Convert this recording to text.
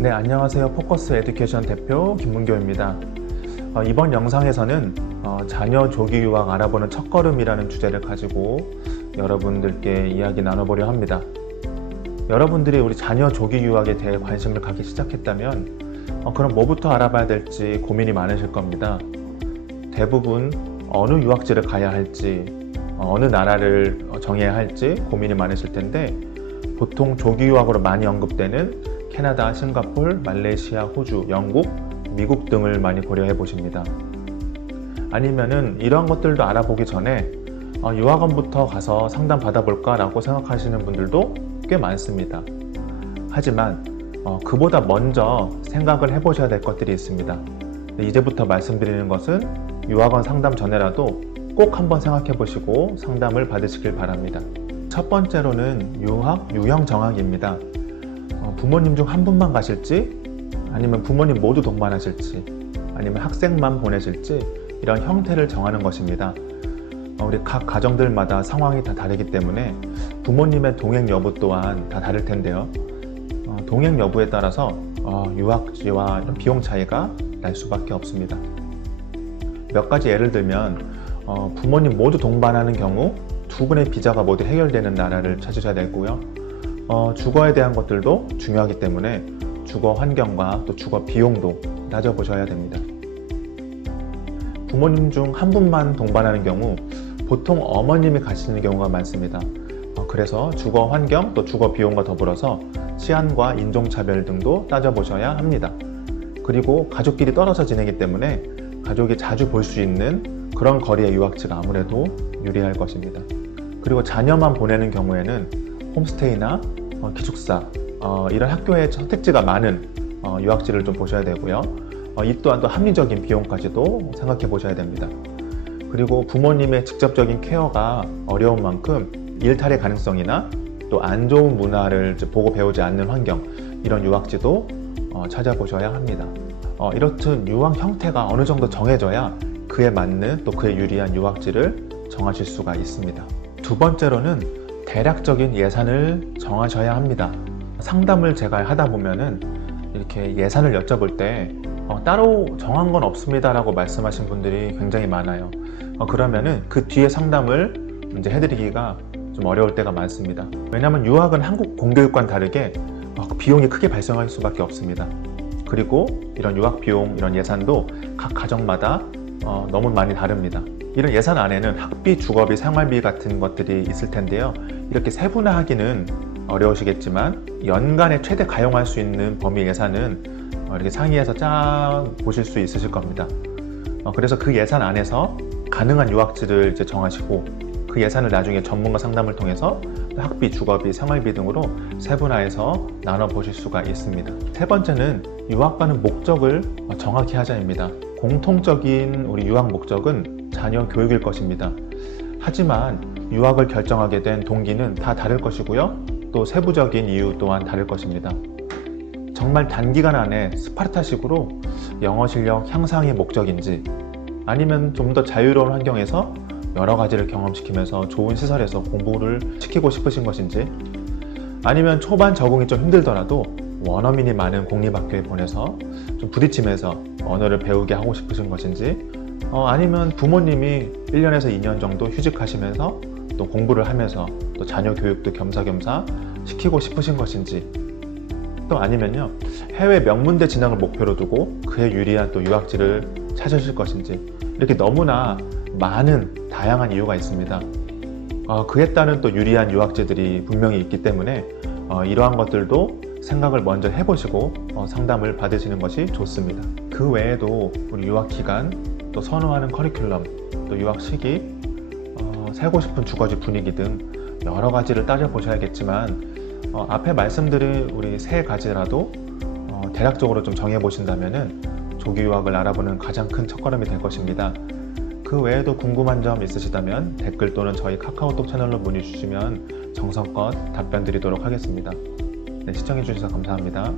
네, 안녕하세요. 포커스 에듀케이션 대표 김문교입니다. 이번 영상에서는 자녀 조기 유학 알아보는 첫걸음이라는 주제를 가지고 여러분들께 이야기 나눠보려 합니다. 여러분들이 우리 자녀 조기 유학에 대해 관심을 갖기 시작했다면 그럼 뭐부터 알아봐야 될지 고민이 많으실 겁니다. 대부분 어느 유학지를 가야 할지, 어느 나라를 정해야 할지 고민이 많으실 텐데, 보통 조기 유학으로 많이 언급되는 캐나다, 싱가폴, 말레이시아, 호주, 영국, 미국 등을 많이 고려해 보십니다. 아니면은 이러한 것들도 알아보기 전에 유학원부터 가서 상담 받아볼까 라고 생각하시는 분들도 꽤 많습니다. 하지만 그보다 먼저 생각을 해보셔야 될 것들이 있습니다. 이제부터 말씀드리는 것은 유학원 상담 전에라도 꼭 한번 생각해 보시고 상담을 받으시길 바랍니다. 첫 번째로는 유형 정학입니다. 부모님 중 한 분만 가실지, 아니면 부모님 모두 동반하실지, 아니면 학생만 보내실지, 이런 형태를 정하는 것입니다. 우리 각 가정들마다 상황이 다 다르기 때문에 부모님의 동행 여부 또한 다 다를 텐데요. 동행 여부에 따라서 유학지와 비용 차이가 날 수밖에 없습니다. 몇 가지 예를 들면 부모님 모두 동반하는 경우 두 분의 비자가 모두 해결되는 나라를 찾으셔야 되고요. 주거에 대한 것들도 중요하기 때문에 주거 환경과 또 주거 비용도 따져보셔야 됩니다. 부모님 중 한 분만 동반하는 경우 보통 어머님이 가시는 경우가 많습니다. 그래서 주거 환경 또 주거 비용과 더불어서 치안과 인종차별 등도 따져보셔야 합니다. 그리고 가족끼리 떨어져 지내기 때문에 가족이 자주 볼 수 있는 그런 거리의 유학지가 아무래도 유리할 것입니다. 그리고 자녀만 보내는 경우에는 홈스테이나 기숙사, 이런 학교의 선택지가 많은 유학지를 좀 보셔야 되고요. 이 또한 또 합리적인 비용까지도 생각해 보셔야 됩니다. 그리고 부모님의 직접적인 케어가 어려운 만큼 일탈의 가능성이나 또 안 좋은 문화를 보고 배우지 않는 환경, 이런 유학지도 찾아보셔야 합니다. 이렇듯 유학 형태가 어느 정도 정해져야 그에 맞는 또 그에 유리한 유학지를 정하실 수가 있습니다. 두 번째로는 대략적인 예산을 정하셔야 합니다. 상담을 제가 하다 보면은 이렇게 예산을 여쭤볼 때 따로 정한 건 없습니다 라고 말씀하신 분들이 굉장히 많아요. 그러면은 그 뒤에 상담을 이제 해드리기가 좀 어려울 때가 많습니다. 왜냐하면 유학은 한국 공교육과는 다르게 비용이 크게 발생할 수밖에 없습니다. 그리고 이런 유학 비용, 이런 예산도 각 가정마다 너무 많이 다릅니다. 이런 예산 안에는 학비, 주거비, 생활비 같은 것들이 있을 텐데요. 이렇게 세분화하기는 어려우시겠지만 연간에 최대 가용할 수 있는 범위 예산은 이렇게 상의해서 짜 보실 수 있으실 겁니다. 그래서 그 예산 안에서 가능한 유학지를 이제 정하시고 그 예산을 나중에 전문가 상담을 통해서 학비, 주거비, 생활비 등으로 세분화해서 나눠 보실 수가 있습니다. 세 번째는 유학 가는 목적을 정확히 하자입니다. 공통적인 우리 유학 목적은 자녀 교육일 것입니다. 하지만 유학을 결정하게 된 동기는 다 다를 것이고요. 또 세부적인 이유 또한 다를 것입니다. 정말 단기간 안에 스파르타식으로 영어 실력 향상이 목적인지, 아니면 좀 더 자유로운 환경에서 여러 가지를 경험시키면서 좋은 시설에서 공부를 시키고 싶으신 것인지, 아니면 초반 적응이 좀 힘들더라도 원어민이 많은 공립학교에 보내서 좀 부딪히면서 언어를 배우게 하고 싶으신 것인지, 아니면 부모님이 1년에서 2년 정도 휴직하시면서 또 공부를 하면서 또 자녀 교육도 겸사겸사 시키고 싶으신 것인지, 또 아니면요 해외 명문대 진학을 목표로 두고 그에 유리한 또 유학지를 찾으실 것인지, 이렇게 너무나 많은 다양한 이유가 있습니다. 그에 따른 또 유리한 유학지들이 분명히 있기 때문에 이러한 것들도 생각을 먼저 해보시고 상담을 받으시는 것이 좋습니다. 그 외에도 우리 유학 기간, 또 선호하는 커리큘럼, 또 유학 시기, 살고 싶은 주거지 분위기 등 여러 가지를 따져보셔야겠지만 앞에 말씀드린 우리 세 가지라도 대략적으로 좀 정해보신다면 조기 유학을 알아보는 가장 큰 첫걸음이 될 것입니다. 그 외에도 궁금한 점 있으시다면 댓글 또는 저희 카카오톡 채널로 문의 주시면 정성껏 답변 드리도록 하겠습니다. 네, 시청해주셔서 감사합니다.